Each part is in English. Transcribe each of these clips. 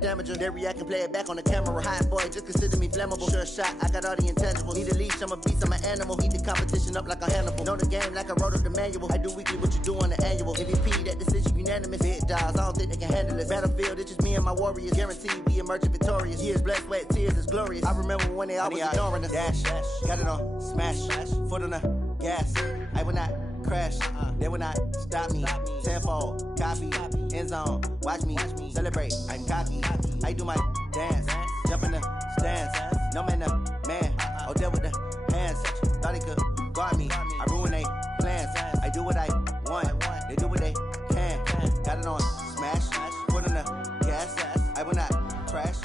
Damager, they react and play it back on the camera. Hot boy, just consider me flammable. Sure shot, I got all the intangibles. Need a leash, I'm a beast, I'm an animal. Heat the competition up like a Hannibal. Know the game like I wrote up the manual. I do weekly what you do on the annual. MVP, that decision unanimous. Big dogs, I don't think they can handle it. Battlefield, it's just me and my warriors. Guaranteed we emerging victorious. Years, blood, sweat, tears, it's glorious. I remember when they always ignoring us. Dash, got it on, smash, foot on the gas. I will not crash, they will not stop me. Tenfold, copy, end zone, watch me celebrate. I'm cocky, I do my dance, jump in the stands. No man, oh there with the hands. Thought he could guard me, I ruin they plans. I do what I want, they do what they can. Got it on smash, foot on the gas. I will not crash.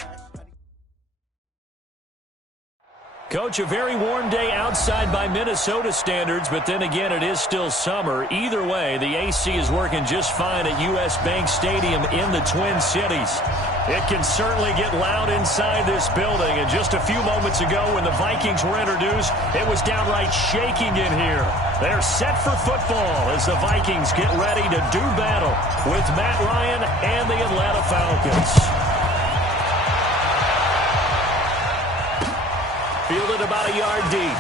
Coach, a very warm day outside by Minnesota standards, but then again, it is still summer. Either way, the AC is working just fine at U.S. Bank Stadium in the Twin Cities. It can certainly get loud inside this building, and just a few moments ago when the Vikings were introduced, it was downright shaking in here. They're set for football as the Vikings get ready to do battle with Matt Ryan and the Atlanta Falcons. Fielded about a yard deep.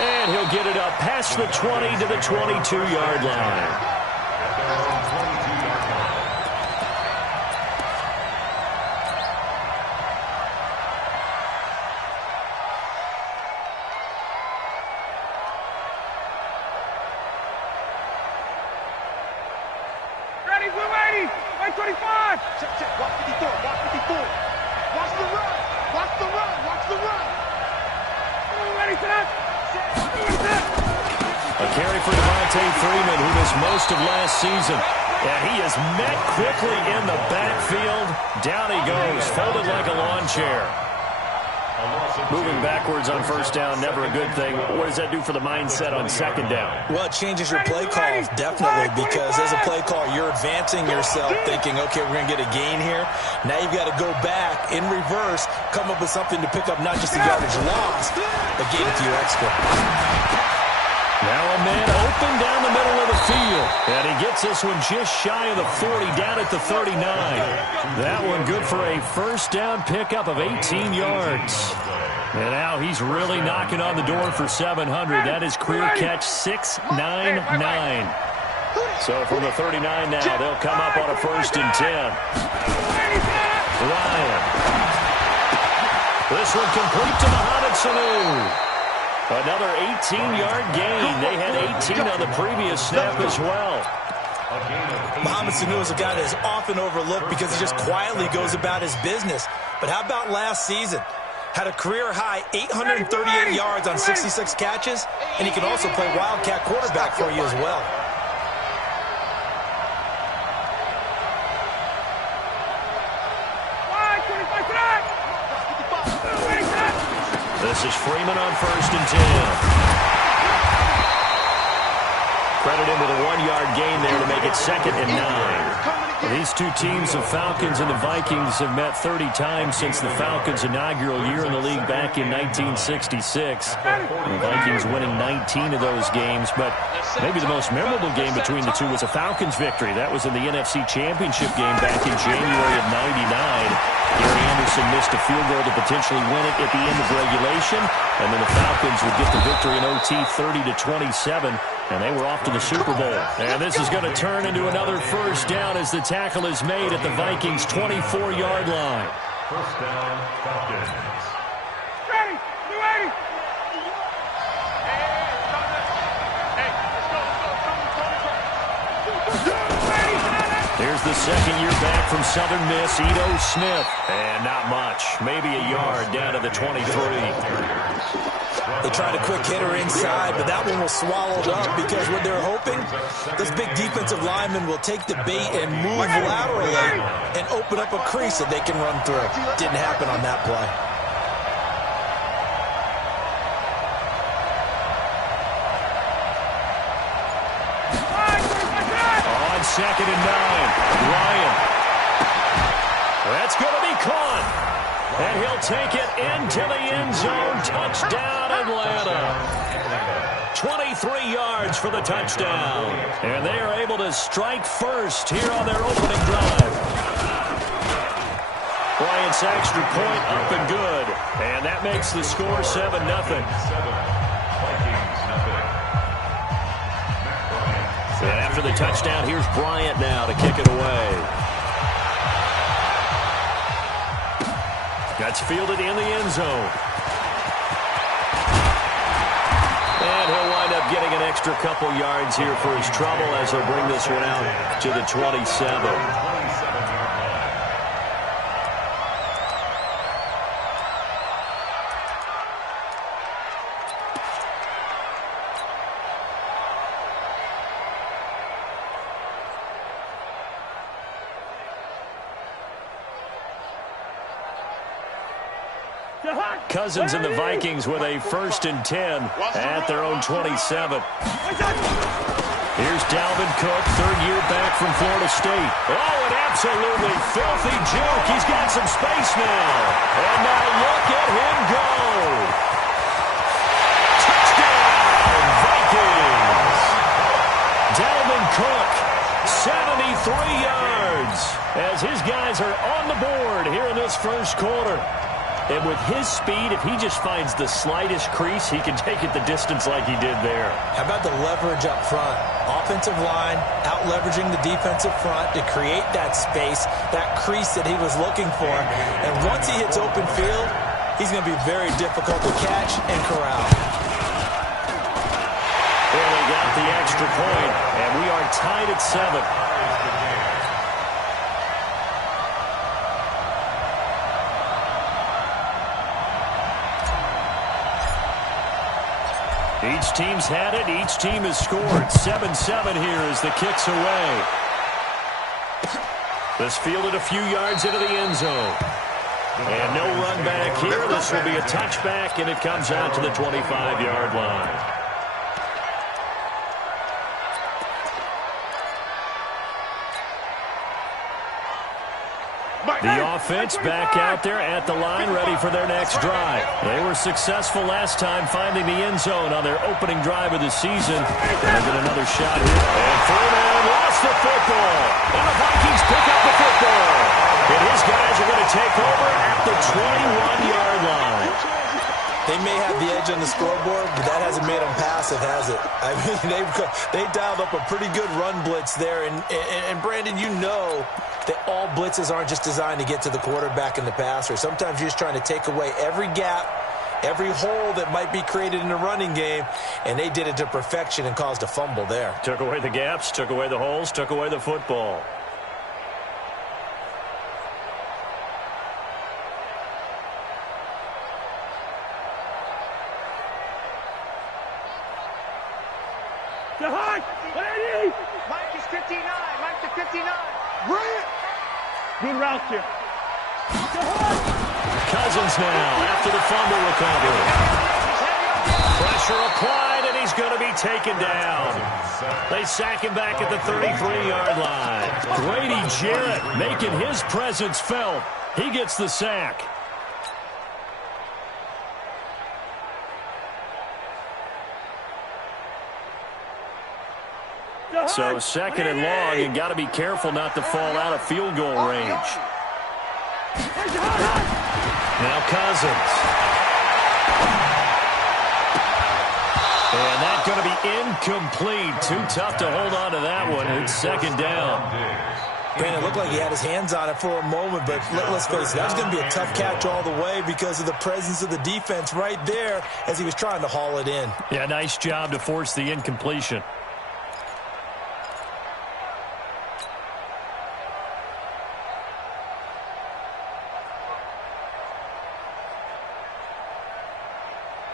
And he'll get it up past the 20 to the 22-yard line. Ready, we're ready. 125. Check. Watch 54. Watch the run. Watch the run. Ready, set. A carry for Devontae Freeman, who missed most of last season. And he is met quickly in the backfield. Down he goes, folded like a lawn chair. Moving backwards on first down, never a good thing. What does that do for the mindset on second down? Well, it changes your play call, definitely, because as a play call, you're advancing yourself, thinking, okay, we're going to get a gain here. Now you've got to go back in reverse, come up with something to pick up not just the yardage lost, but gain a few extra. Now a man open down the middle of the field. And he gets this one just shy of the 40, down at the 39. That one good for a first down pickup of 18 yards. And now he's really knocking on the door for 700. That is career catch 699. So from the 39 now, they'll come up on a 1st and 10. Ryan. This one complete to Mohamed Sanu. Another 18-yard gain. They had 18 on the previous snap as well. Mohamed Sanu is a guy that is often overlooked because he just quietly goes about his business. But how about last season? Had a career-high 838 yards on 66 catches, and he can also play wildcat quarterback for you as well. This is Freeman on 1st and 10. Credit him with a 1-yard gain there to make it 2nd and 9. These two teams, the Falcons and the Vikings, have met 30 times since the Falcons' inaugural year in the league back in 1966. The Vikings winning 19 of those games, but maybe the most memorable game between the two was a Falcons victory. That was in the NFC Championship game back in January of '99. Gary Anderson missed a field goal to potentially win it at the end of regulation, and then the Falcons would get the victory in OT 30-27, and they were off to the Super Bowl. And this is going to turn into another first down as the tackle is made at the Vikings' 24-yard line. First down, Falcons. Ready, ready. Here's the second year back from Southern Miss, Ito Smith. And not much, maybe a yard down to the 23. They tried a quick hitter inside, but that one was swallowed up because what they're hoping, this big defensive lineman will take the bait and move laterally and open up a crease that they can run through. Didn't happen on that play. On 2nd and 9, Ryan. That's going to be caught. And he'll take it into the end zone. Touchdown, Atlanta. 23 yards for the touchdown. And they are able to strike first here on their opening drive. Bryant's extra point up and good. And that makes the score 7-0. And after the touchdown, here's Bryant now to kick it away. That's fielded in the end zone. And he'll wind up getting an extra couple yards here for his trouble as he'll bring this one out to the 27. Cousins and the Vikings with a 1st and 10 at their own 27. Here's Dalvin Cook, 3rd year back from Florida State. Oh, an absolutely filthy juke. He's got some space now. And now look at him go. Touchdown, Vikings. Dalvin Cook, 73 yards as his guys are on the board here in this first quarter. And with his speed, if he just finds the slightest crease, he can take it the distance like he did there. How about the leverage up front? Offensive line out-leveraging the defensive front to create that space, that crease that he was looking for. And once he hits open field, he's going to be very difficult to catch and corral. Well, they got the extra point, and we are tied at 7. Each team's had it. Each team has scored. 7-7 here as the kick's away. This fielded a few yards into the end zone. And no run back here. This will be a touchback, and it comes out to the 25-yard line. The offense back out there at the line, ready for their next drive. They were successful last time finding the end zone on their opening drive of the season. And they get another shot here. And Foreman lost the football. And the Vikings pick up the football. And his guys are going to take over at the 21-yard line. They may have the edge on the scoreboard, but that hasn't made them passive, has it? I mean, they dialed up a pretty good run blitz there. And Brandon, you know that all blitzes aren't just designed to get to the quarterback and the passer. Sometimes you're just trying to take away every gap, every hole that might be created in the running game, and they did it to perfection and caused a fumble there. Took away the gaps, took away the holes, took away the football. Mike is 59. Mike to 59. Brilliant. Good route here. Cousins now after the fumble recovery. Pressure applied, and he's going to be taken down. They sack him back at the 33-yard line. Grady Jarrett making his presence felt. He gets the sack. So 2nd and long, and got to be careful not to fall out of field goal range. Now Cousins. And that's going to be incomplete. Too tough to hold on to that one. It's 2nd down. Brandon, it looked like he had his hands on it for a moment, but let's face it, that was going to be a tough catch all the way because of the presence of the defense right there as he was trying to haul it in. Yeah, nice job to force the incompletion.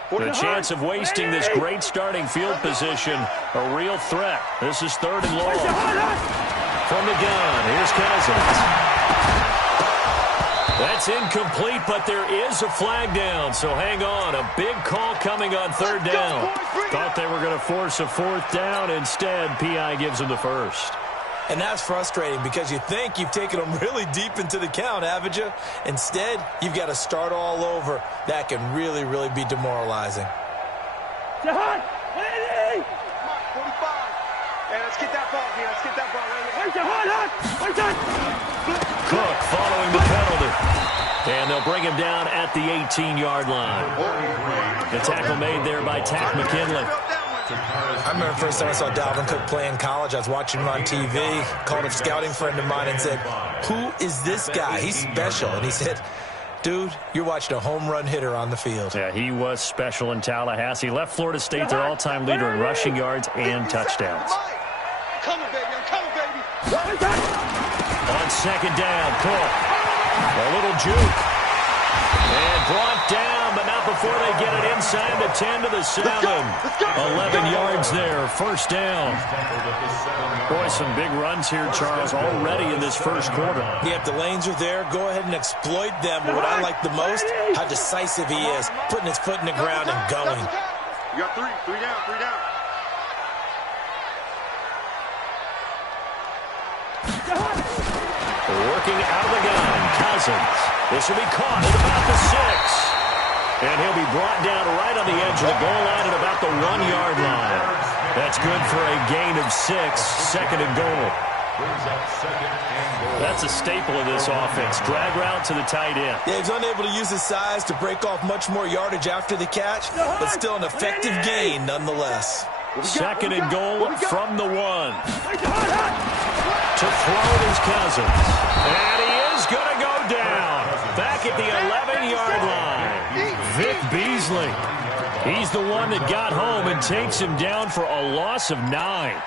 The chance of wasting this great starting field position, a real threat. This is 3rd and long. From the gun, here's Cousins. That's incomplete, but there is a flag down, so hang on. A big call coming on 3rd down. Thought they were going to force a 4th down. Instead, P.I. gives them the 1st. And that's frustrating because you think you've taken them really deep into the count, haven't you? Instead, you've got to start all over. That can really, really be demoralizing. they'll bring him down at the 18-yard line. The tackle made there by Tack McKinley. I remember the first time I saw Dalvin Cook play in college. I was watching him on TV, called a scouting friend of mine and said, "Who is this guy? He's special." And he said, "Dude, you're watching a home run hitter on the field." Yeah, he was special in Tallahassee. Left Florida State their all-time leader in rushing yards and touchdowns. I'm coming, baby. I'm coming, baby. On second down, Cook. A little juke. And brought down, but not before they get it inside the 10 to the 7. 11 yards there, first down. Boy, some big runs here, Charles, already in this first quarter. Yeah, if the lanes are there, go ahead and exploit them. But what I like the most, how decisive he is, putting his foot in the ground and going. You got three down, three down. Working out of the gun, Cousins. This will be caught at about the 6. And he'll be brought down right on the edge of the goal line at about the 1-yard line. That's good for a gain of 6, second and goal. That's a staple of this offense. Drag route to the tight end. Yeah, he's unable to use his size to break off much more yardage after the catch, but still an effective gain nonetheless. Second and goal from the 1. To throw is Cousins. And he is going to go down. Back at the 11-yard line. Vic Beasley. He's the one that got home and takes him down for a loss of 9.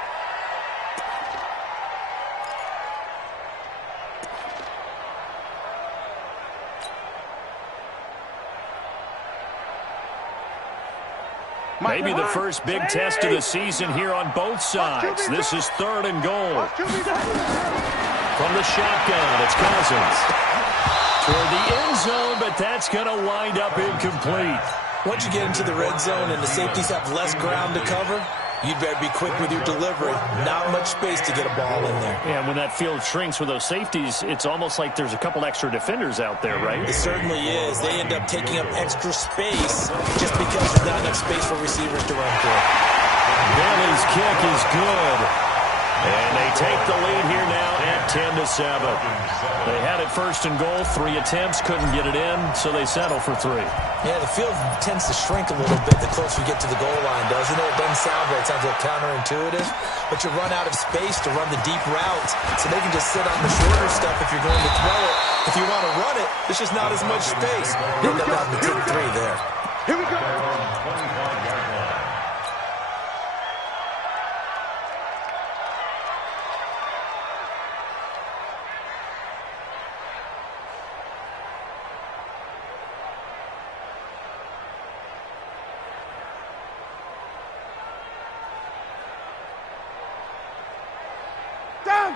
Maybe the first big test of the season here on both sides. This is third and goal. From the shotgun, it's Cousins. Toward the end zone, but that's going to wind up incomplete. Once you get into the red zone and the safeties have less ground to cover, you'd better be quick with your delivery. Not much space to get a ball in there. Yeah, when that field shrinks with those safeties, it's almost like there's a couple extra defenders out there, right? It certainly is. They end up taking up extra space just because there's not enough space for receivers to run through. Bailey's kick is good. And they take the lead here now at 10-7. They had it first and goal, 3 attempts, couldn't get it in, so they settle for 3. Yeah, the field tends to shrink a little bit the closer you get to the goal line, doesn't it? It doesn't sound right. It sounds a little counterintuitive. But you run out of space to run the deep routes, so they can just sit on the shorter stuff if you're going to throw it. If you want to run it, there's just not as much space. They end up having to take 3 there. Here we go.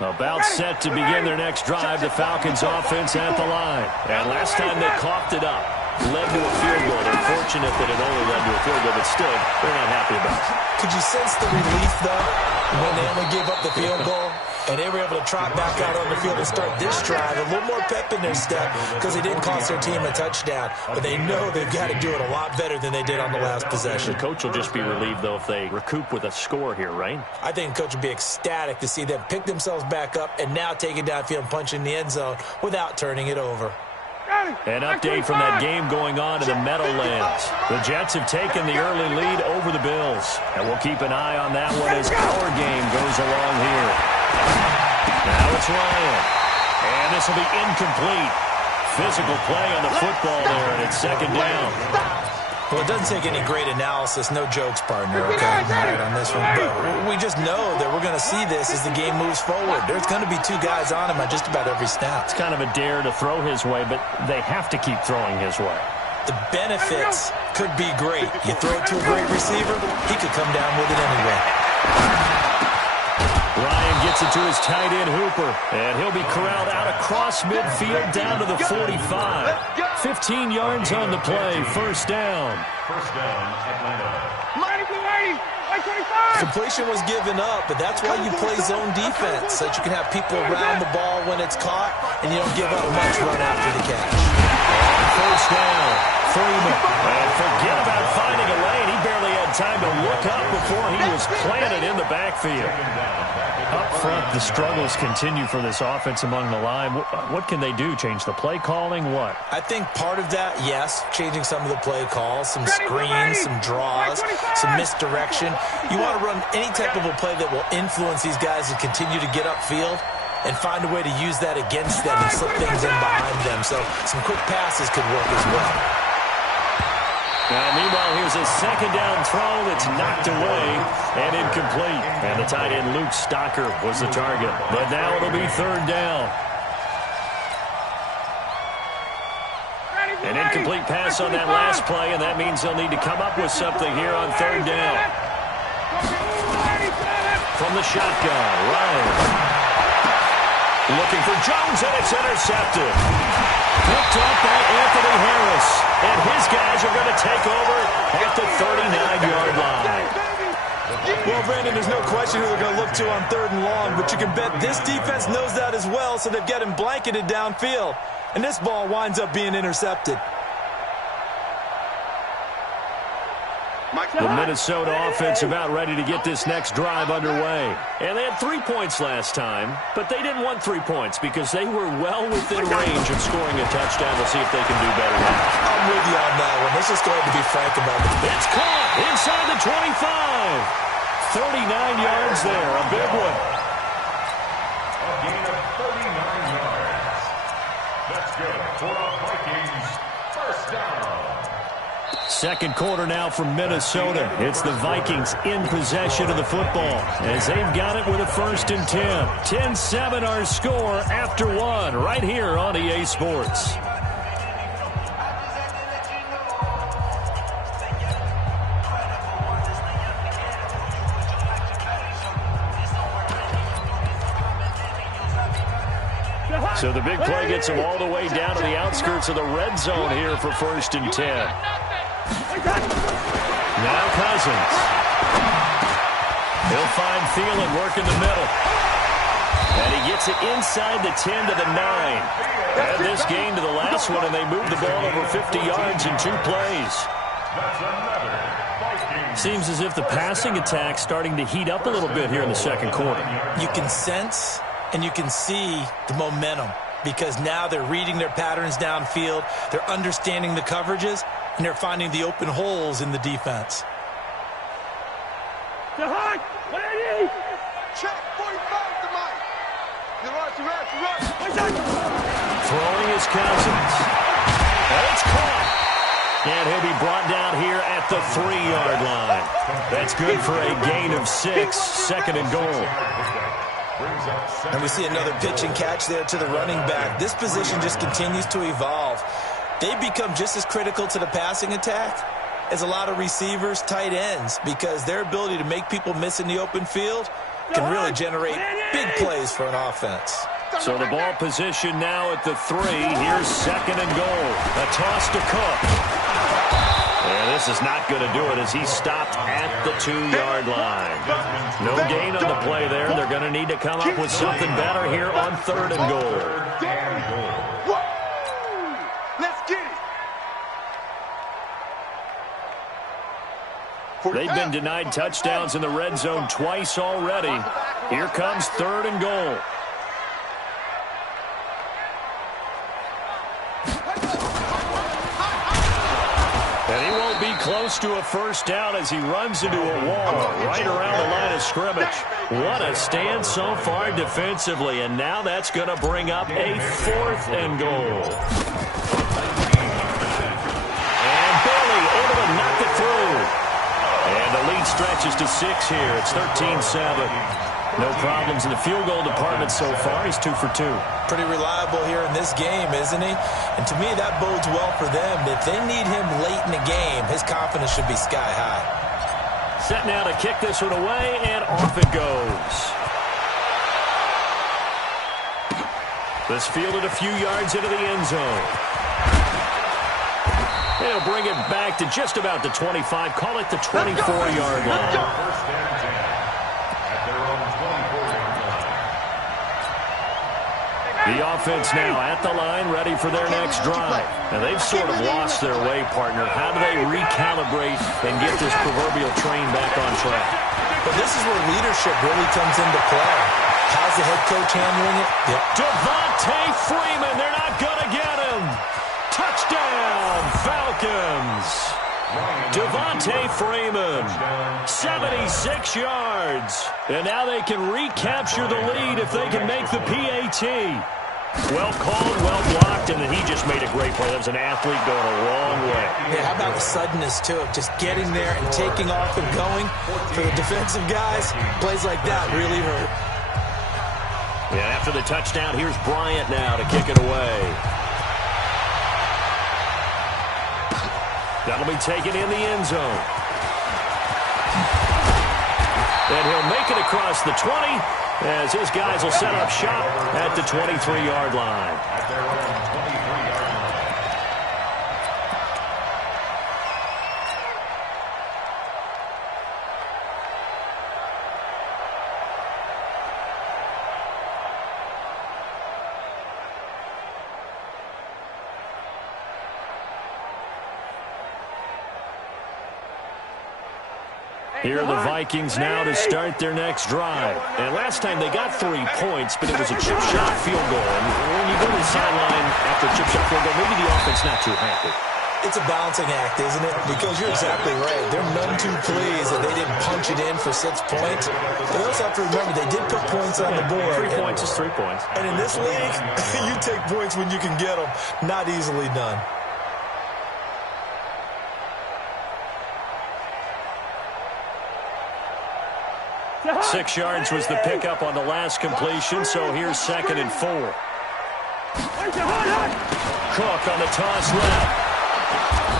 About set to begin their next drive, the Falcons offense at the line. And last time they coughed it up, led to a field goal. They're fortunate that it only led to a field goal, but still, they're not happy about it. Could you sense the relief, though, when they only gave up the field goal? And they were able to trot back out on the field and start this drive. A little more pep in their step because they didn't cost their team a touchdown. But they know they've got to do it a lot better than they did on the last possession. The coach will just be relieved, though, if they recoup with a score here, right? I think the coach would be ecstatic to see them pick themselves back up and now take it downfield and punch in the end zone without turning it over. An update from that game going on in the Meadowlands. The Jets have taken the early lead over the Bills. And we'll keep an eye on that one as our game goes along here. Now it's Ryan. And this will be incomplete. Physical play on the football there, and it's second down. Well, it doesn't take any great analysis. No jokes, partner, okay? All right, on this one. But we just know that we're going to see this as the game moves forward. There's going to be 2 guys on him at just about every snap. It's kind of a dare to throw his way, but they have to keep throwing his way. The benefits could be great. You throw it to a great receiver, he could come down with it anyway. Ryan gets it to his tight end, Hooper, and he'll be corralled out across midfield down to the 45. 15 yards on the play, first down. First down, Atlanta. 25. Completion was given up, but that's why you play zone defense, so that you can have people around the ball when it's caught, and you don't give up much run after the catch. First down, Freeman. And forget about finding a lane. He barely had had time to look up before he was planted in the backfield. Up front, the struggles continue for this offense among the line. What can they do? Change the play calling? What? I think part of that, yes, changing some of the play calls, some screens, some draws, some misdirection. You want to run any type of a play that will influence these guys and continue to get upfield and find a way to use that against them and slip things in behind them. So some quick passes could work as well. Now, meanwhile, here's a second down throw that's knocked away and incomplete. And the tight end, Luke Stocker, was the target. But now it'll be third down. An incomplete pass on that last play, and that means they'll need to come up with something here on third down. From the shotgun, Ryan. Looking for Jones, and it's intercepted. Picked up by Anthony Harris. And his guys are going to take over at the 39-yard line. Well, Brandon, there's no question who they're going to look to on third and long, but you can bet this defense knows that as well, so they've got him blanketed downfield. And this ball winds up being intercepted. The Minnesota offense about ready to get this next drive underway. And they had 3 points last time, but they didn't want 3 points because they were well within range of scoring a touchdown. We'll see if they can do better now. I'm with you on that one. Let's just go ahead and be frank about it. It's caught inside the 25. 39 yards there, a big one. A gain of 39 yards. That's good for the Vikings. First down. Second quarter now from Minnesota. It's the Vikings in possession of the football as they've got it with a 1st and 10. 10-7 our score after one right here on EA Sports. So the big play gets them all the way down to the outskirts of the red zone here for 1st and 10. Now Cousins. He'll find Thielen working the middle. And he gets it inside the 10 to the 9. Add this gain to the last one, and they move the ball over 50 yards in 2 plays. Seems as if the passing attack's starting to heat up a little bit here in the second quarter. You can sense and you can see the momentum because now they're reading their patterns downfield, they're understanding the coverages, and they're finding the open holes in the defense. Check, 45 to Mike. Throwing his Cousins. And it's caught. And he'll be brought down here at the 3-yard line. That's good for a gain of 6, 2nd and goal. And we see another pitch and catch there to the running back. This position just continues to evolve. They become just as critical to the passing attack as a lot of receivers, tight ends, because their ability to make people miss in the open field can really generate big plays for an offense. So the ball position now at the 3. Here's 2nd and goal. A toss to Cook. And this is not going to do it as he stopped at the 2-yard line. No gain on the play there. They're going to need to come up with something better here on 3rd and goal. Let's get it. They've been denied touchdowns in the red zone twice already. Here comes 3rd and goal. And he won't be close to a 1st down as he runs into a wall right around the line of scrimmage. What a stand so far defensively, and now that's going to bring up a 4th and goal. And Bailey able to knock it through. And the lead stretches to 6 here. It's 13-7. No problems in the field goal department so far. He's 2 for 2. Pretty reliable here in this game, isn't he? And to me, that bodes well for them. If they need him late in the game, his confidence should be sky high. Set now to kick this one away, and off it goes. This fielded a few yards into the end zone. They'll bring it back to just about the 25. Call it the 24-yard line. 1st and 10 at their own 24-yard line. The offense now at the line, ready for their next drive. And they've sort of lost their way, partner. How do they recalibrate and get this proverbial train back on track? But this is where leadership really comes into play. How's the head coach handling it? Yep. Devontae Freeman, they're not going to get him. Touchdown, Falcons. Devontae Freeman, 76 yards. And now they can recapture the lead if they can make the PAT. Well called, well blocked, and then he just made a great play. That was an athlete going a long way. Yeah, how about the suddenness to it? Just getting there and taking off and going. For the defensive guys, plays like that really hurt. Yeah, after the touchdown, here's Bryant now to kick it away. That'll be taken in the end zone. And he'll make it across the 20 as his guys will set up shop at the 23-yard line. At their own 23-yard line. Here are the Vikings now to start their next drive. And last time they got 3 points, but it was a chip shot field goal. And when you go to the sideline after a chip shot field goal, maybe the offense not too happy. It's a balancing act, isn't it? Because you're exactly right. They're none too pleased that they didn't punch it in for 6 points. They also have to remember they did put points on the board. 3 points is 3 points. And in this league, you take points when you can get them. Not easily done. 6 yards was the pickup on the last completion, so here's 2nd and 4. Cook on the toss left.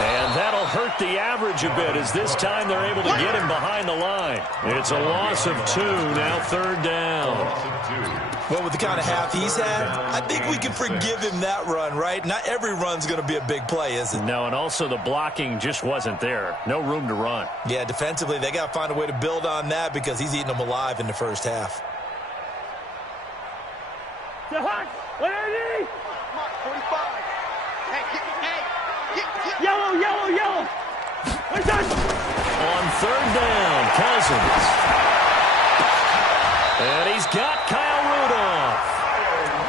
And that'll hurt the average a bit as this time they're able to get him behind the line. It's a loss of 2, now 3rd down. Well, with the kind of half he's had, I think we can forgive him that run, right? Not every run's going to be a big play, is it? No, and also the blocking just wasn't there. No room to run. Yeah, defensively, they got to find a way to build on that because he's eating them alive in the first half. Yellow. On 3rd down, Cousins. And he's got Kyle Rudolph.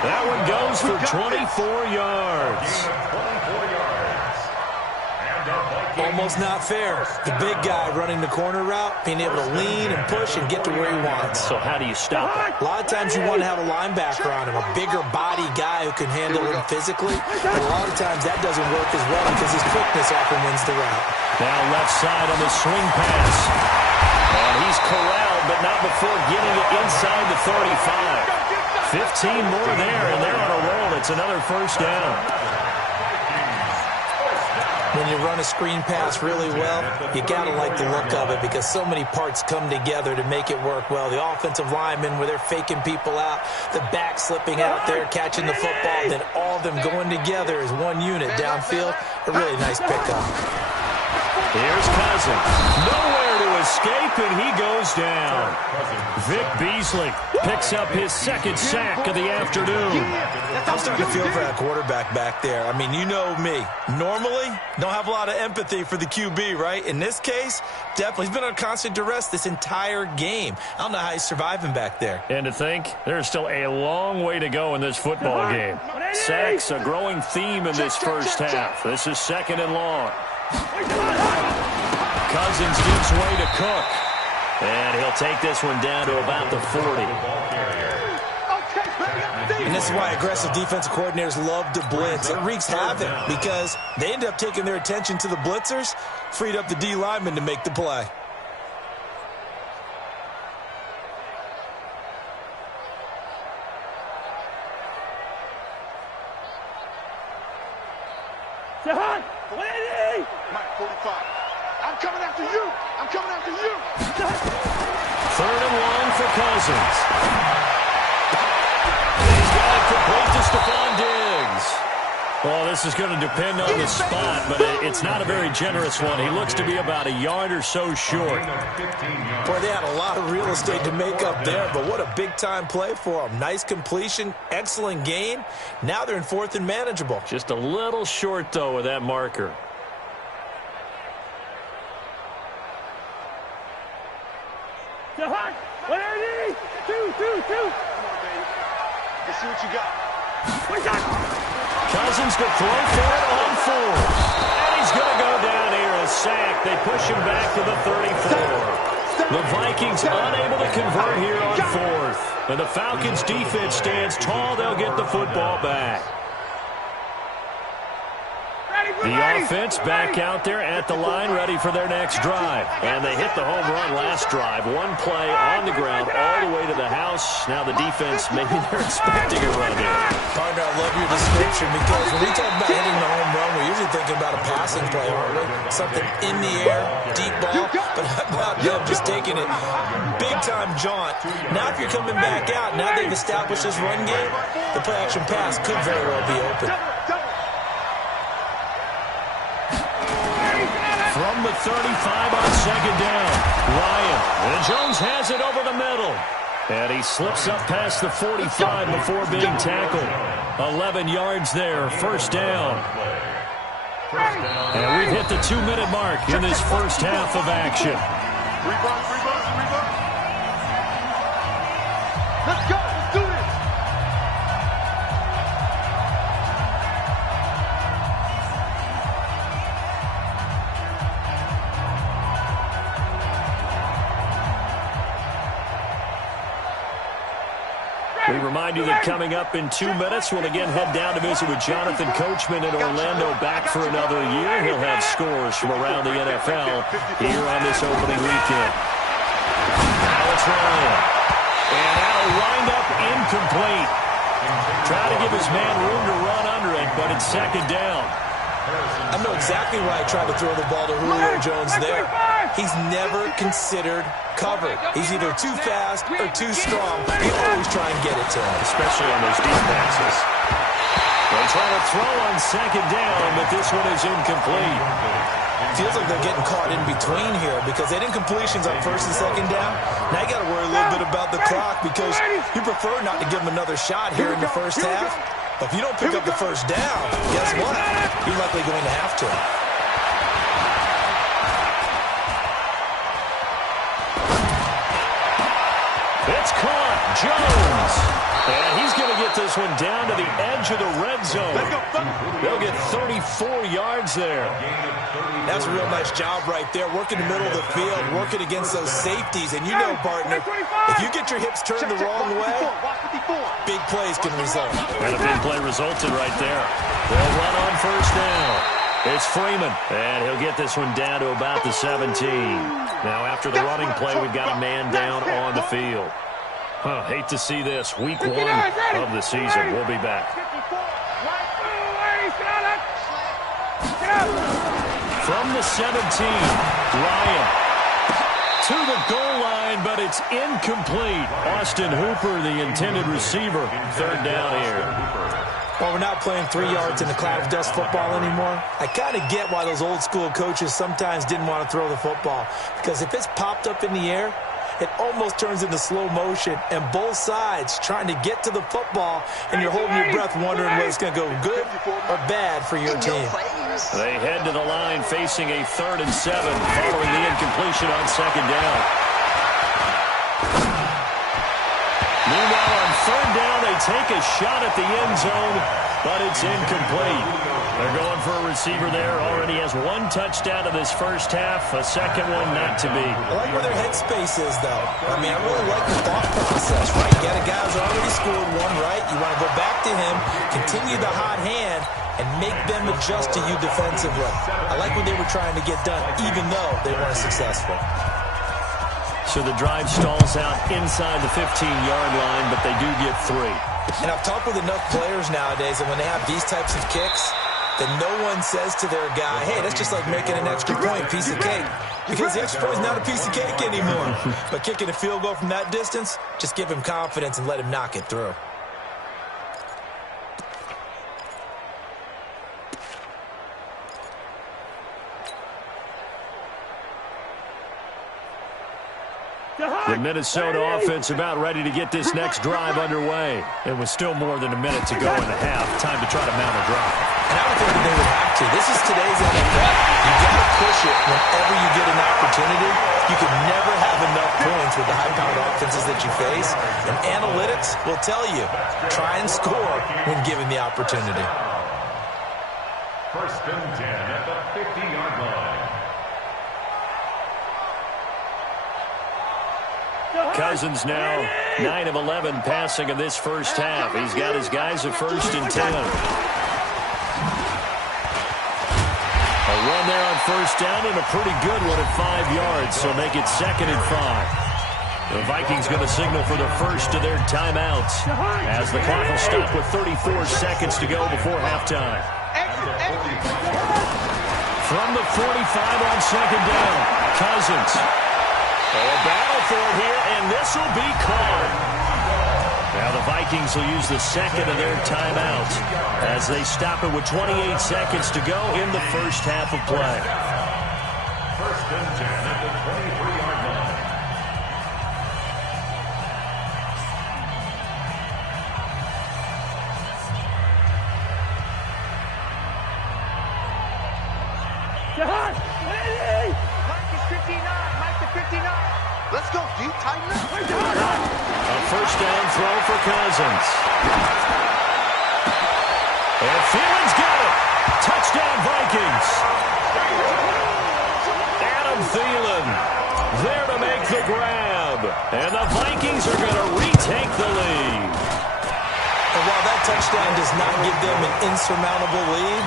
That one goes for 24 yards. Almost not fair. The big guy running the corner route, being able to lean and push and get to where he wants. So how do you stop it? A lot of times you want to have a linebacker on him, a bigger body guy who can handle him physically. But a lot of times that doesn't work as well because his quickness often wins the route. Now left side on the swing pass. And he's corralled, but not before getting it inside the 35. 15 more there, and they're on a roll. It's another 1st down. When you run a screen pass really well, you got to like the look of it because so many parts come together to make it work well. The offensive linemen, where they're faking people out, the back slipping out there, catching the football, then all of them going together as one unit downfield. A really nice pickup. Here's Cousins. Nowhere to escape, and he goes down. Vic Beasley picks up his 2nd sack of the afternoon. I'm starting to feel for that quarterback back there. I mean, you know me. Normally, don't have a lot of empathy for the QB, right? In this case, definitely. He's been on constant duress this entire game. I don't know how he's surviving back there. And to think, there's still a long way to go in this football game. Sacks, a growing theme in this first half. This is 2nd and long. Cousins gives way to Cook. And he'll take this one down to about the 40. And this is why aggressive defensive coordinators love to blitz. It wreaks havoc because they end up taking their attention to the blitzers, freed up the D lineman to make the play. Mike, 45. I'm coming after you. 3rd and long for Cousins. He's got it complete to Stephon Diggs. Well, this is going to depend on the spot, but it's not a very generous one. He looks to be about a yard or so short. Boy, they had a lot of real estate to make up there, but what a big-time play for them. Nice completion, excellent gain. Now they're in 4th and manageable. Just a little short, though, with that marker. Whatever it is, two. Come on, baby. Let's see what you got. Cousins to throw for it on 4th. And he's going to go down here, a sack. They push him back to the 34. The Vikings unable to convert here on 4th. And the Falcons defense stands tall. They'll get the football back. The offense back out there at the line, ready for their next drive. And they hit the home run last drive. One play on the ground all the way to the house. Now the defense, maybe they're expecting a run here. Partner, I love your description because when we talk about hitting the home run, we're usually thinking about a passing play, aren't we? Something in the air, deep ball, but how about them just taking it big-time jaunt. Now if you're coming back out, now they've established this run game, the play-action pass could very well be open. From the 35 on 2nd down, Ryan. And Jones has it over the middle. And he slips up past the 45 before being tackled. 11 yards there, 1st down. And we've hit the 2-minute mark in this first half of action. Let's go. Let's do this. We remind you that coming up in 2 minutes, we'll again head down to visit with Jonathan Coachman in Orlando, back for another year. He'll have scores from around the NFL here on this opening weekend. Now it's Ryan. And that'll wind up incomplete. Trying to give his man room to run under it, but it's 2nd down. I know exactly why I tried to throw the ball to Julio Jones there. He's never considered covered. He's either too fast or too strong. You always try and get it to him. Especially on those deep passes. They try to throw on 2nd down, but this one is incomplete. Feels like they're getting caught in between here because they didn't completions on 1st and 2nd down. Now you got to worry a little bit about the clock because you prefer not to give them another shot here in the first half. But if you don't pick up the 1st down, guess what? You're likely going to have to. It's caught. Jones. And he's going to get this one down to the edge of the red zone. They'll get 34 yards there. That's a real nice job right there. Working the middle of the field, working against those safeties. And you know, partner, if you get your hips turned the wrong way, big plays can result. And a big play resulted right there. They'll run on 1st down. It's Freeman, and he'll get this one down to about the 17. Now, after the running play, we've got a man down on the field. Hate to see this. Week 1 of the season. We'll be back. From the 17, Ryan to the goal line, but it's incomplete. Austin Hooper, the intended receiver. 3rd down here. Well, we're not playing 3 yards in the cloud of dust football anymore. I kind of get why those old school coaches sometimes didn't want to throw the football. Because if it's popped up in the air, it almost turns into slow motion. And both sides trying to get to the football, and you're holding your breath wondering whether it's going to go good or bad for your team. They head to the line facing a 3rd and 7 following the incompletion on 2nd down. Meanwhile, on 3rd down, they take a shot at the end zone, but it's incomplete. They're going for a receiver there. Already has 1 touchdown in this first half. A second one not to be. I like where their headspace is, though. I mean, I really like the thought process, right? You got a guy who's already scored 1, right? You want to go back to him, continue the hot hand, and make them adjust to you defensively. I like what they were trying to get done, even though they weren't successful. So the drive stalls out inside the 15-yard line, but they do get 3. And I've talked with enough players nowadays, and when they have these types of kicks, then no one says to their guy, hey, that's just like making an extra point, piece of cake. Because the extra point is not a piece of cake anymore. But kicking a field goal from that distance, just give him confidence and let him knock it through. The Minnesota offense about ready to get this next drive underway. It was still more than a minute to go in the half. Time to try to mount a drive. And I would think that they would have to. This is today's NFL. You got to push it whenever you get an opportunity. You can never have enough points with the high-powered offenses that you face. And analytics will tell you, try and score when given the opportunity. First and 10 at the 50-yard line. Cousins now 9 of 11 passing in this first half. He's got his guys at first and 10. A run there on first down and a pretty good one at 5 yards, so make it second and 5. The Vikings going to signal for the first of their timeouts as the clock will stop with 34 seconds to go before halftime. From the 45 on second down, Cousins. A battle for it here, and this will be called. Now the Vikings will use the second of their timeouts as they stop it with 28 seconds to go in the first half of play. First and 10 at the 23-yard line. Mike is 59. Mike to 59. Let's go, dude. Tighten up. A first down throw for Cousins. And Thielens got it. Touchdown, Vikings. Adam Thielen there to make the grab. And the Vikings are going to retake the lead. And while that touchdown does not give them an insurmountable lead,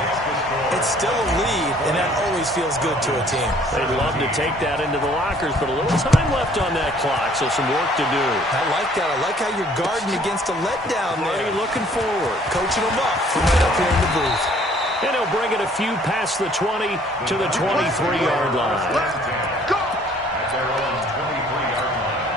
it's still a lead, and that always feels good to a team. They'd love to take that into the lockers, but a little time left on that clock, so some work to do. I like that. I like how you're guarding against a letdown there. Buddy looking forward. Coaching them up from right up here in the booth. And he'll bring it a few past the 20 to the 23-yard line. Go. At their own 23-yard line.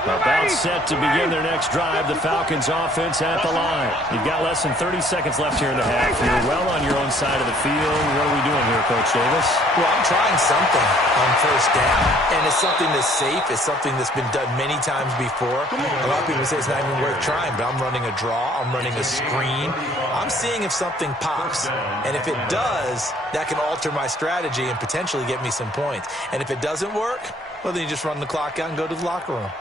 About set to begin their next drive, the Falcons offense at the line. You've got less than 30 seconds left here in the half. You're well on your own side of the field. What are we doing here, Coach Davis? Well, I'm trying something on first down, and it's something that's safe. It's something that's been done many times before. A lot of people say it's not even worth trying, but I'm running a draw. I'm running a screen. I'm seeing if something pops, and if it does, that can alter my strategy and potentially get me some points. And if it doesn't work, well, then you just run the clock out and go to the locker room.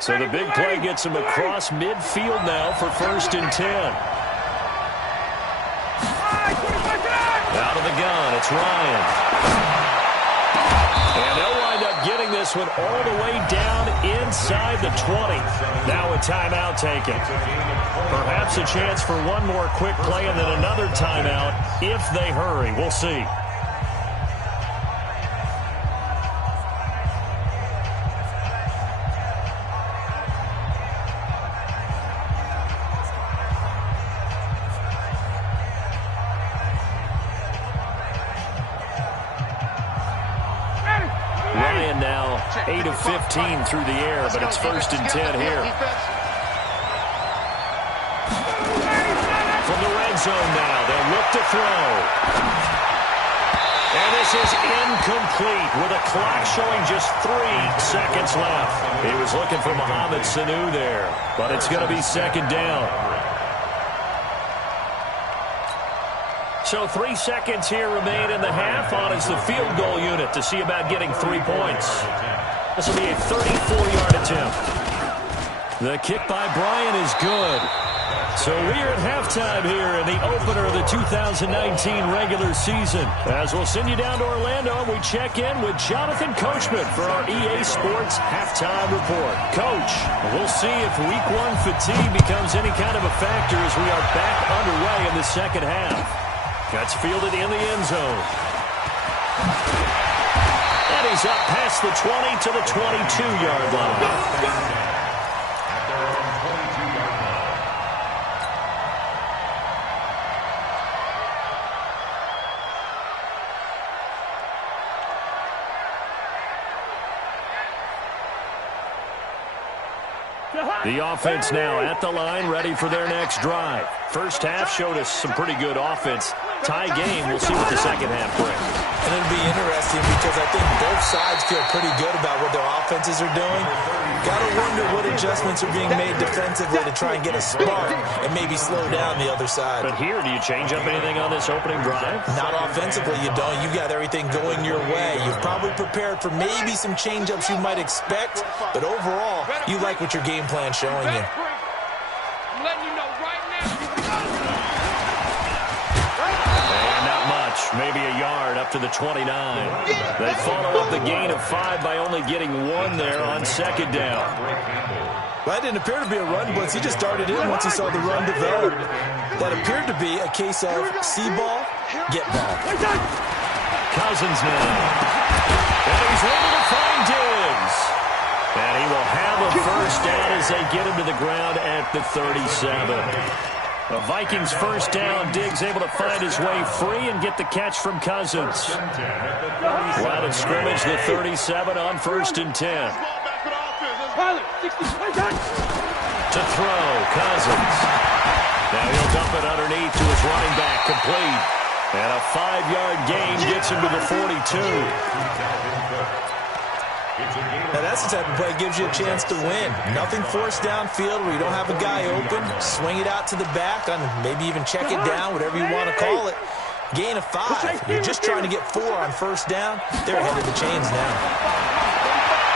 So the big play gets him across midfield now for first and 10. Out of the gun, it's Ryan. And they'll wind up getting this one all the way down inside the 20. Now a timeout taken. Perhaps a chance for one more quick play and then another timeout if they hurry. We'll see. Ryan now 8 of 15 through the air, but it's first and 10 here. From the red zone now, they'll look to throw. And this is incomplete with a clock showing just 3 seconds left. He was looking for Mohamed Sanu there, but it's going to be second down. So 3 seconds here remain in the half on as the field goal unit to see about getting 3 points. This will be a 34-yard attempt. The kick by Bryant is good. So we're at halftime here in the opener of the 2019 regular season. As we'll send you down to Orlando, we check in with Jonathan Coachman for our EA Sports Halftime Report. Coach, we'll see if Week 1 fatigue becomes any kind of a factor as we are back underway in the second half. Gets fielded in the end zone. And he's up past the 20 to the 22-yard line. The offense now at the line, ready for their next drive. First half showed us some pretty good offense. tie game. We'll see what the second half brings. And it'll be interesting because I think both sides feel pretty good about what their offenses are doing. Got to wonder what adjustments are being made defensively to try and get a spark and maybe slow down the other side. But here, do you change up anything on this opening drive? Not offensively, you don't. You've got everything going your way. You've probably prepared for maybe some change-ups you might expect, but overall, you like what your game plan's showing you. I'm letting you know right now. And not much. Maybe a yard up to the 29. They follow up the gain of 5 by only getting 1 there on second down. Well, that didn't appear to be a run blitz. He just darted in once he saw the run develop. That appeared to be a case of see ball, get ball. Cousins now. And he's able to find Diggs. And he will have a first down as they get him to the ground at the 37. The Vikings first down. Diggs able to find his way free and get the catch from Cousins. Line of scrimmage, the 37 on 1st and 10. To throw, Cousins. Now he'll dump it underneath to his running back, complete. And a 5-yard gain gets him to the 42. Now that's the type of play that gives you a chance to win. Nothing forced downfield where you don't have a guy open. Swing it out to the back, and maybe even check it down, whatever you want to call it. Gain of 5. You're just trying to get 4 on first down. They're ahead of the chains now.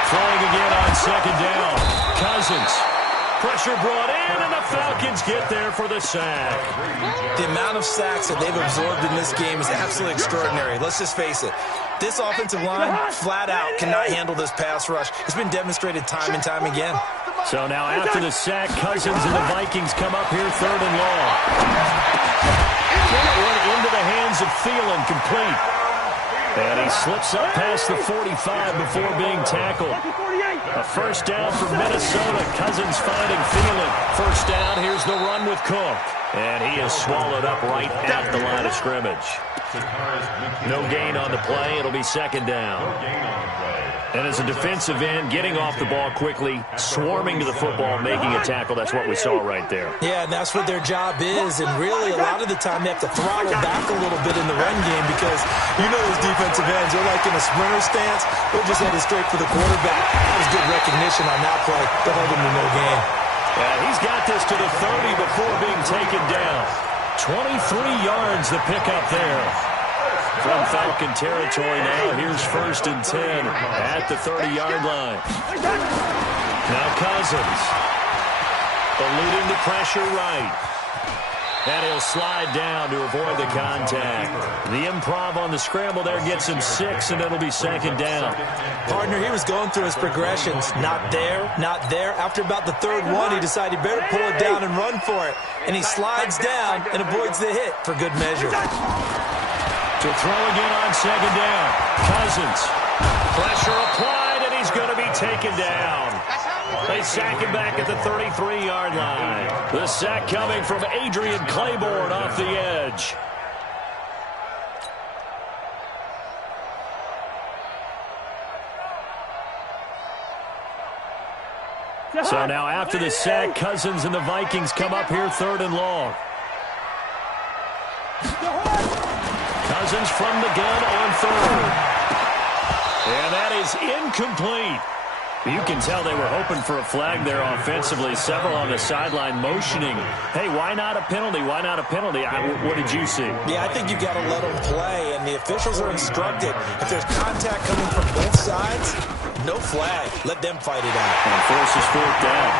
Throwing again on second down. Cousins. Pressure brought in, and the Falcons get there for the sack. The amount of sacks that they've absorbed in this game is absolutely extraordinary. Let's just face it. This offensive line, flat out, cannot handle this pass rush. It's been demonstrated time and time again. So now after the sack, Cousins and the Vikings come up here 3rd and long. Went into the hands of Thielen, complete. And he slips up past the 45 before being tackled. A first down for Minnesota. Cousins finding Thielen. First down, here's the run with Cook. And he is swallowed up right at the line of scrimmage. No gain on the play. It'll be second down. And as a defensive end, getting off the ball quickly, swarming to the football, making a tackle, that's what we saw right there. Yeah, and that's what their job is. And really, a lot of the time, they have to throttle back a little bit in the run game because you know those defensive ends, they're like in a sprinter stance. They're just headed straight for the quarterback. That was good recognition on that play. That held him to no gain. And he's got this to the 30 before being taken down. 23 yards the pickup there. From Falcon territory now, here's 1st and 10 at the 30-yard line. Now Cousins, eluding the pressure right. And he'll slide down to avoid the contact. The improv on the scramble there gets him 6, and it'll be second down. Partner, he was going through his progressions. Not there, not there. After about the 3rd one, he decided he better pull it down and run for it. And he slides down and avoids the hit for good measure. To throw again on second down. Cousins. Pressure applied, and he's going to be taken down. They sack him back at the 33-yard line. The sack coming from Adrian Claiborne off the edge. So now after the sack, Cousins and the Vikings come up here 3rd and long. Cousins from the gun on 3rd. And that is incomplete. You can tell they were hoping for a flag there offensively. Several on the sideline motioning. Hey, why not a penalty? Why not a penalty? What did you see? Yeah, I think you've got to let them play, and the officials are instructed. If there's contact coming from both sides, no flag. Let them fight it out. And forces 4th down.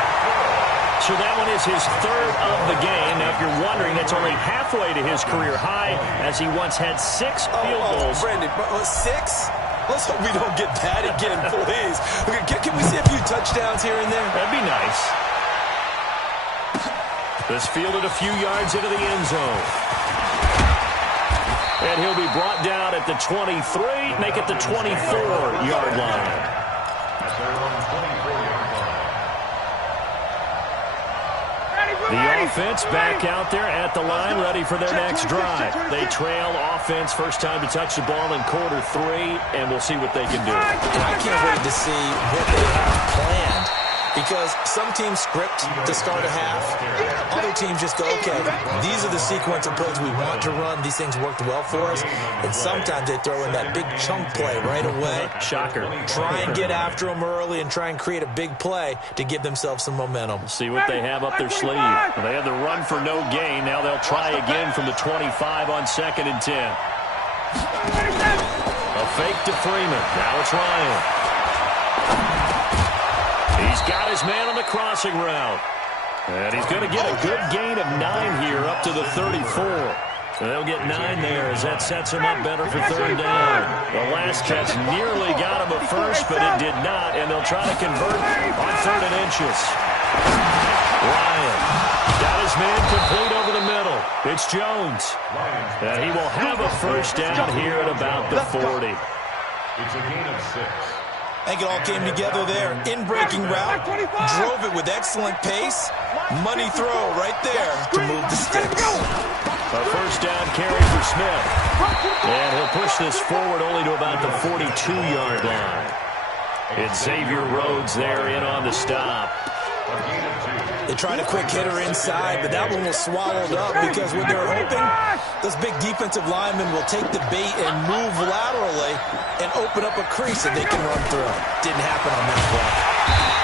So that one is his 3rd of the game. Now, if you're wondering, that's only halfway to his career high, as he once had 6 field goals. Brandon, 6? Let's hope we don't get that again, please. Can we see a few touchdowns here and there? That'd be nice. This fielded a few yards into the end zone. And he'll be brought down at the 23, make it the 24-yard line. The offense back out there at the line, ready for their next drive. They trail offense, first time to touch the ball in quarter 3, and we'll see what they can do. And I can't wait to see what they have planned. because some teams script to start a half. Other teams just go, okay, these are the sequence of plays we want to run. These things worked well for us. And sometimes they throw in that big chunk play right away. Shocker. Try and get after them early and try and create a big play to give themselves some momentum. See what they have up their sleeve. They have the run for no gain. Now they'll try again from the 25 on 2nd and 10. A fake to Freeman. Now it's Ryan. He's got his man on the crossing route. And he's going to get a good gain of 9 here up to the 34. So they'll get 9 there as that sets him up better for 3rd down. The last catch nearly got him a first, but it did not, and they'll try to convert on 3rd and inches. Ryan got his man complete over the middle. It's Jones. And he will have a first down here at about the 40. It's a gain of 6. I think it all came together there. In-breaking route, drove it with excellent pace. Money throw right there to move the sticks. A first down carry for Smith. And he'll push this forward only to about the 42-yard line. It's Xavier Rhodes there in on the stop. They tried a quick hitter inside, but that one was swallowed up because what they were hoping, those big defensive linemen will take the bait and move laterally and open up a crease that they can run through. Didn't happen on that play.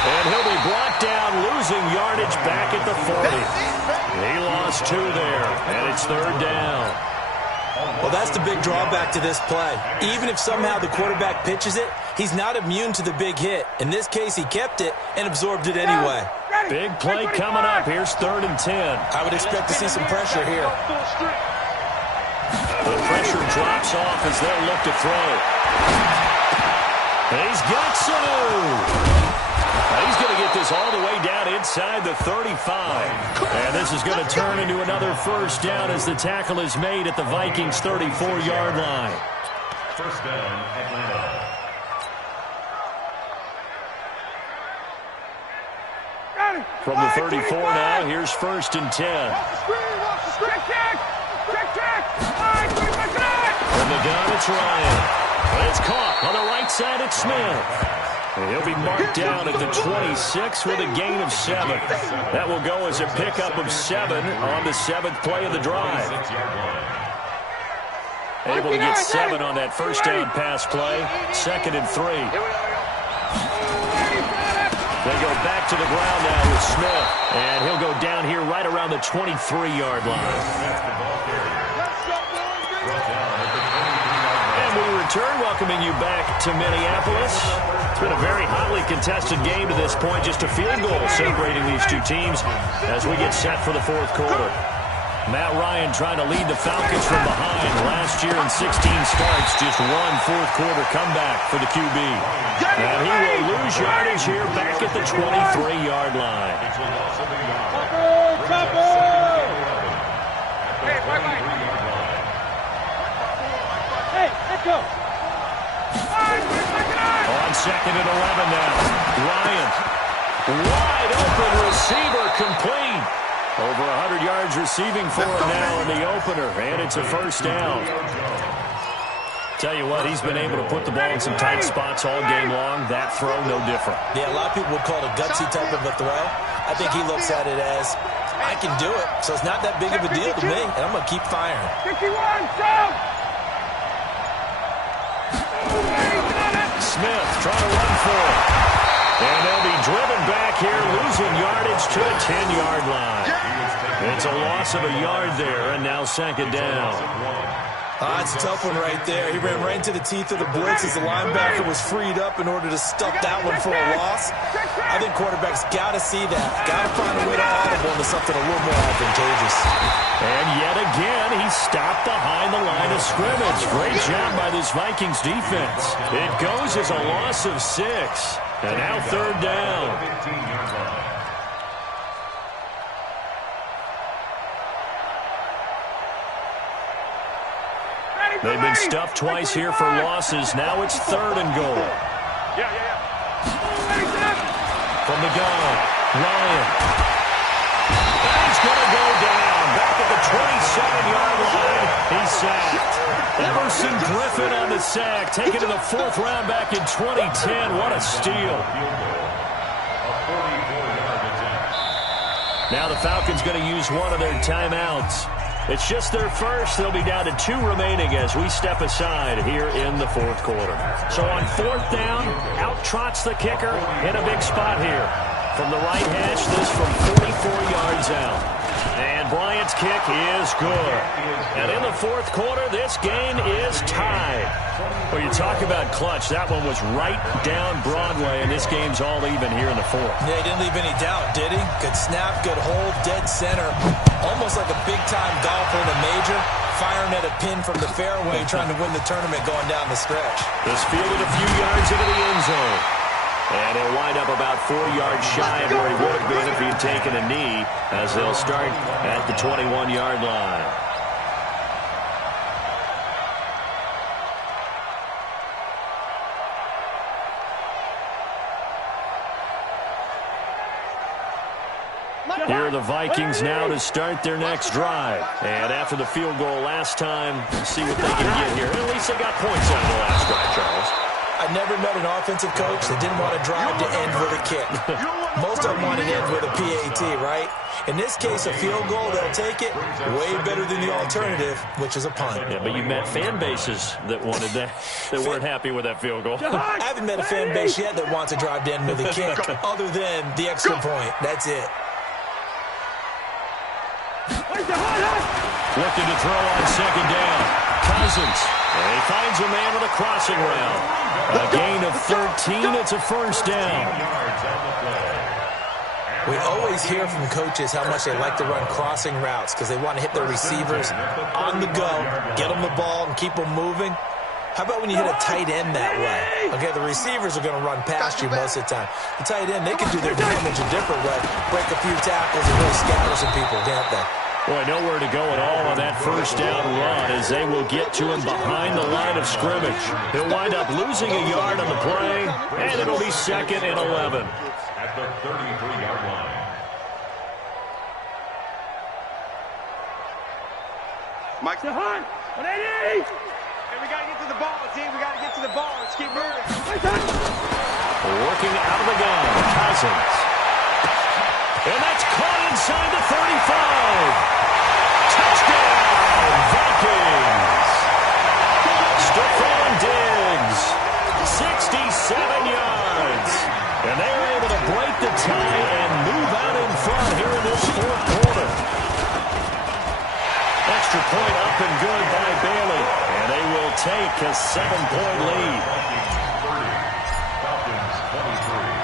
And he'll be brought down, losing yardage back at the 40. He lost 2 there, and it's 3rd down. Well, that's the big drawback to this play. Even if somehow the quarterback pitches it, he's not immune to the big hit. In this case, he kept it and absorbed it anyway. Big play coming up. Here's 3rd and 10. I would expect to see some pressure here. The pressure drops off as they'll look to throw. He's got Sanu. He's going to get this all the way down inside the 35. And this is going to turn into another first down as the tackle is made at the Vikings' 34-yard line. First down, Atlanta. From the 34 now, here's 1st and 10. From the gun, it's Ryan. But it's caught on the right side, it's Smith. And he'll be marked down at the 26 with a gain of 7. That will go as a pickup of 7 on the 7th play of the drive. Able to get 7 on that first down pass play. 2nd and 3. They go back to the ground now with Smith. And he'll go down here right around the 23-yard line. And we return, welcoming you back to Minneapolis. It's been a very hotly contested game to this point. Just a field goal separating these two teams as we get set for the 4th quarter. Matt Ryan trying to lead the Falcons from behind. Last year in 16 starts, just 1 4th-quarter comeback for the QB. And he will lose yardage here back at the 23-yard line. Hey, let's go. On 2nd and 11 now. Ryan, wide open receiver, complete. Over 100 yards receiving for him now in the opener, and it's a first down. Tell you what, he's been able to put the ball in some tight spots all game long. That throw, no different. Yeah, a lot of people would call it a gutsy type of a throw. I think he looks at it as, I can do it, so it's not that big of a deal to me, and I'm going to keep firing. 51, jump! Smith trying to run for it. And they'll be driven back here, losing yardage to the 10-yard line. It's a loss of a yard there, and now 2nd down. It's a tough one right there. He ran right into the teeth of the blitz as the linebacker was freed up in order to stuff that one for a loss. I think quarterbacks got to see that. Got to find a way to audible into something a little more advantageous. And yet again, he stopped behind the line of scrimmage. Great job by this Vikings defense. It goes as a loss of 6. And now 3rd down. They've been stuffed twice here for losses. Now it's 3rd and goal. From the gun, Ryan. He's going to go down. Back at the 27-yard line. He's sacked. Emerson Griffin on the sack. Taken to the 4th round back in 2010. What a steal. Now the Falcons going to use one of their timeouts. It's just their first. They'll be down to 2 remaining as we step aside here in the fourth quarter. So on 4th down, out trots the kicker in a big spot here. From the right hash, this from 44 yards out. And Bryant's kick is good. And in the fourth quarter, this game is tied. Well, you talk about clutch. That one was right down Broadway, and this game's all even here in the fourth. Yeah, he didn't leave any doubt, did he? Good snap, good hold, dead center. Almost like a big-time golfer in a major, firing at a pin from the fairway, trying to win the tournament going down the stretch. This fielded a few yards into the end zone. And he'll wind up about 4 yards shy of where he would have been if he had taken a knee, as they'll start at the 21-yard line. Here are the Vikings now to start their next drive. And after the field goal last time, see what they can get here. At least they got points out of the last drive, Charles. I never met an offensive coach that didn't want to drive to end with a kick. Most of them want to end with a PAT, right? In this case, a field goal, they'll take it. Way better than the alternative, which is a punt. Yeah, but you met fan bases that wanted that, that weren't happy with that field goal. I haven't met a fan base yet that wants to drive to end with a kick, other than the extra point. That's it. Looking to throw on 2nd down. Cousins. And he finds a man with a crossing route. A gain of 13. It's a first down. We always hear from coaches how much they like to run crossing routes because they want to hit their receivers on the go, get them the ball, and keep them moving. How about when you hit a tight end that way? Okay, the receivers are going to run past you most of the time. The tight end, they can do their damage a different way, break a few tackles and really scatter some people, can't they? Boy, nowhere to go at all on that first down run as they will get to him behind the line of scrimmage. He'll wind up losing a yard on the play, and it'll be 2nd and 11. At the 33-yard line. Mike. The hunt. 180. Hey, we got to get to the ball, team. We got to get to the ball. Let's keep moving. Working out of the gun, Cousins. And that's caught inside the 35. Touchdown, Vikings. Stephon Diggs, 67 yards. And they are able to break the tie and move out in front here in this fourth quarter. Extra point up and good by Bailey. And they will take a 7-point lead.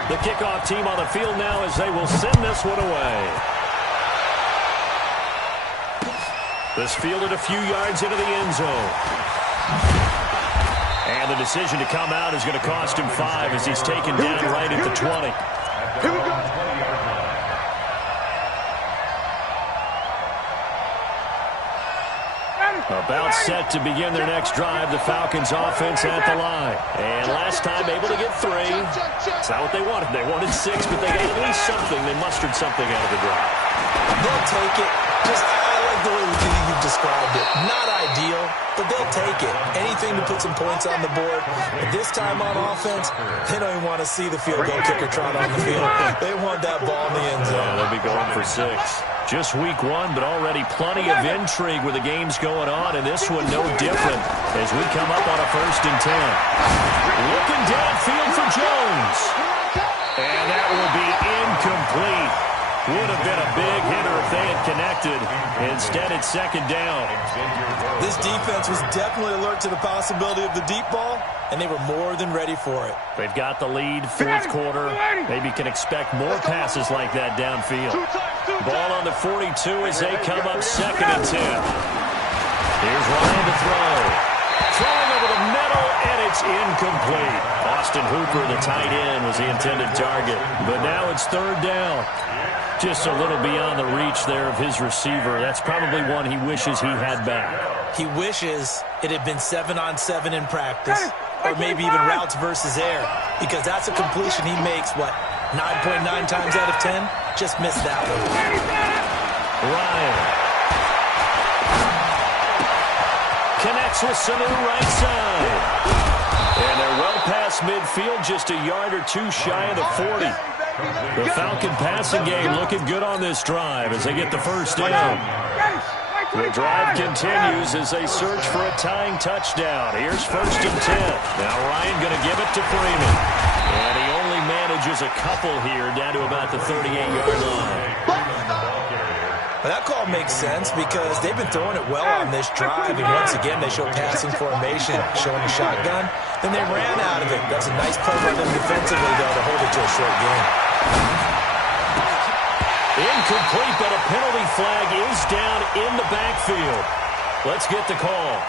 The kickoff team on the field now as they will send this one away. This fielded a few yards into the end zone. And the decision to come out is going to cost him 5 as he's taken down right at the 20. Here we go. About set to begin their next drive, the Falcons offense at the line. And last time able to get 3. That's not what they wanted. They wanted 6, but they got at least something. They mustered something out of the drive. They'll take it. I like the way you've described it. Not ideal, but they'll take it. Anything to put some points on the board. But this time on offense, they don't even want to see the field goal kicker trot on the field. They want that ball in the end zone. Yeah, they'll be going for 6. Just week 1, but already plenty of intrigue with the games going on, and this one no different as we come up on a 1st and 10. Looking downfield for Jones. And that will be incomplete. Would have been a big hitter if they had connected. Instead, it's 2nd down. This defense was definitely alert to the possibility of the deep ball, and they were more than ready for it. They've got the lead, fourth quarter. Maybe can expect more passes like that downfield. Ball on the 42 as they come up 2nd and 10. Here's Ryan to throw. Throwing over the middle, and it's incomplete. Austin Hooper, the tight end, was the intended target. But now it's 3rd down. Just a little beyond the reach there of his receiver. That's probably one he wishes he had back. He wishes it had been 7-on-7 in practice, or maybe even routes versus air, because that's a completion he makes, 9.9 times out of 10? Just missed that one. Ryan connects with Sanu right side. And they're well past midfield, just a yard or 2 shy of the 40. The Falcon passing game looking good on this drive as they get the first down. The drive continues as they search for a tying touchdown. Here's 1st and 10. Now Ryan going to give it to Freeman. And he only manages a couple here down to about the 38-yard line. Well, that call makes sense because they've been throwing it well on this drive. And once again, they show passing formation, showing a shotgun. Then they ran out of it. That's a nice play by them defensively, though, to hold it to a short game. Incomplete, but a penalty flag is down in the backfield. Let's get the call.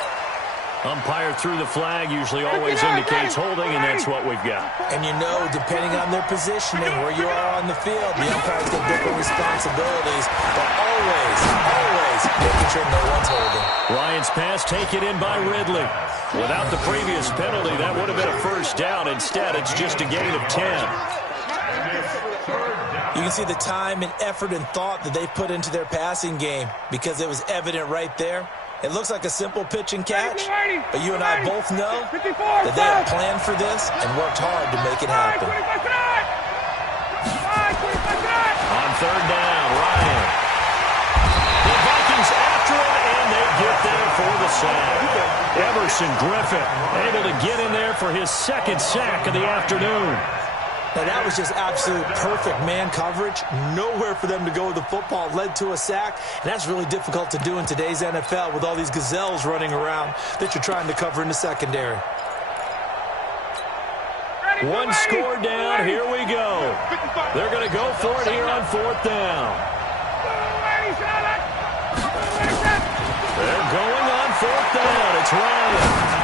Umpire threw the flag, usually always indicates holding, and that's what we've got. And you know, depending on their positioning, where you are on the field, the umpires get different responsibilities, but always making sure no one's holding. Ryan's pass taken in by Ridley. Without the previous penalty, that would have been a first down. Instead, it's just a gain of 10. You can see the time and effort and thought that they put into their passing game because it was evident right there. It looks like a simple pitch and catch, but you and I both know that they have planned for this and worked hard to make it happen. On 3rd down, Ryan. The Vikings after him, and they get there for the sack. Everson Griffin able to get in there for his 2nd sack of the afternoon. Now, that was just absolute perfect man coverage. Nowhere for them to go with the football. Led to a sack, and that's really difficult to do in today's NFL with all these gazelles running around that you're trying to cover in the secondary. One score down. Here we go. They're going to go for it here on 4th down. They're going on 4th down. It's Ryan.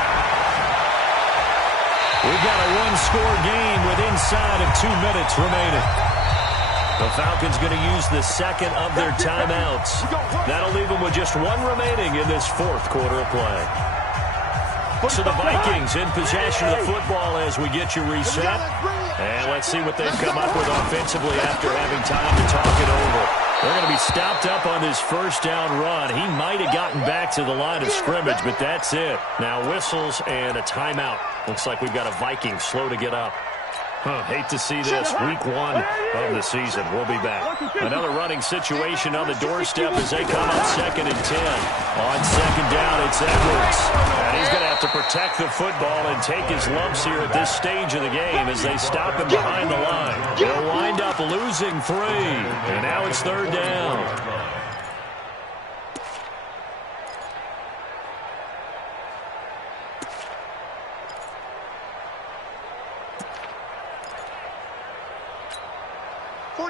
We've got a one-score game with inside of 2 minutes remaining. The Falcons going to use the 2nd of their timeouts. That'll leave them with just 1 remaining in this 4th quarter of play. So the Vikings in possession of the football as we get you reset. And let's see what they've come up with offensively after having time to talk it over. They're going to be stopped up on this 1st down run. He might have gotten back to the line of scrimmage, but that's it. Now whistles and a timeout. Looks like we've got a Viking slow to get up. Hate to see this. Week 1 of the season. We'll be back. Another running situation on the doorstep as they come up 2nd and 10. On 2nd down, it's Edwards. And he's going to have to protect the football and take his lumps here at this stage of the game as they stop him behind the line. They'll wind up losing 3. And now it's 3rd down.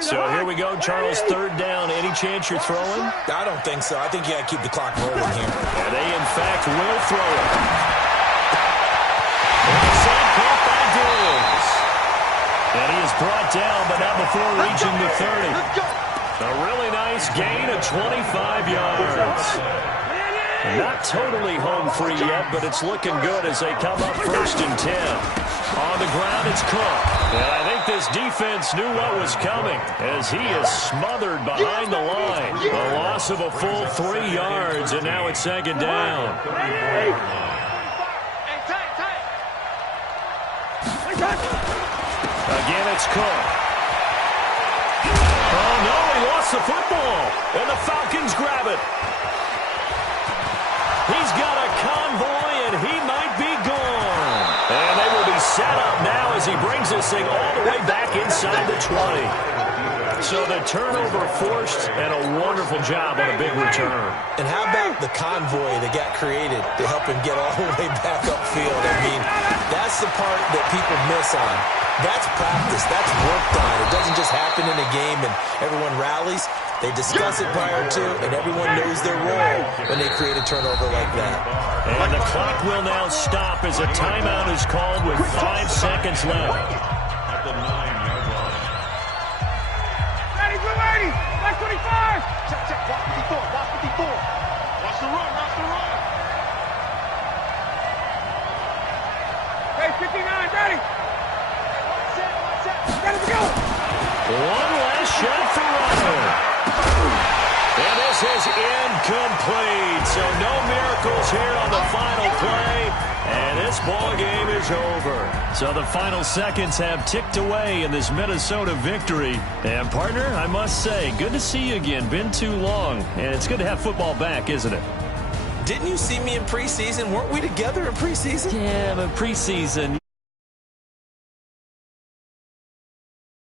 So here we go, Charles, 3rd down. Any chance you're throwing? I don't think so. I think you got to keep the clock rolling here. And they, in fact, will throw it. And the sack caught by Diggs. And he is brought down, but not before reaching the 30. A really nice gain of 25 yards. Not totally home free yet, but it's looking good as they come up 1st and 10. On the ground, it's Cook. And I think this defense knew what was coming as he is smothered behind the line. A loss of a full 3 yards, and now it's 2nd down. Again, it's Cook. Oh, no, he lost the football, and the Falcons grab it. He's got a convoy, and he might be gone. And they will be set up now as he brings this thing all the way back inside the 20. So the turnover forced, and a wonderful job on a big return. And how about the convoy that got created to help him get all the way back upfield? I mean, that's the part that people miss on. That's practice. That's worked on. It doesn't just happen in a game and everyone rallies. They discuss it prior to, and everyone knows their role when they create a turnover like that. And the clock will now stop as a timeout is called with 5 seconds left. At the 9-yard line. Ready, blue 80, left 25. Check, watch 54, watch 54. Watch the run, watch the run. Hey, 59, ready. Watch it. Ready to go. One last shot for Ryan. And this is incomplete. So no miracles here on the final play. And this ball game is over. So the final seconds have ticked away in this Minnesota victory. And, partner, I must say, good to see you again. Been too long. And it's good to have football back, isn't it? Didn't you see me in preseason? Weren't we together in preseason? Yeah, but preseason...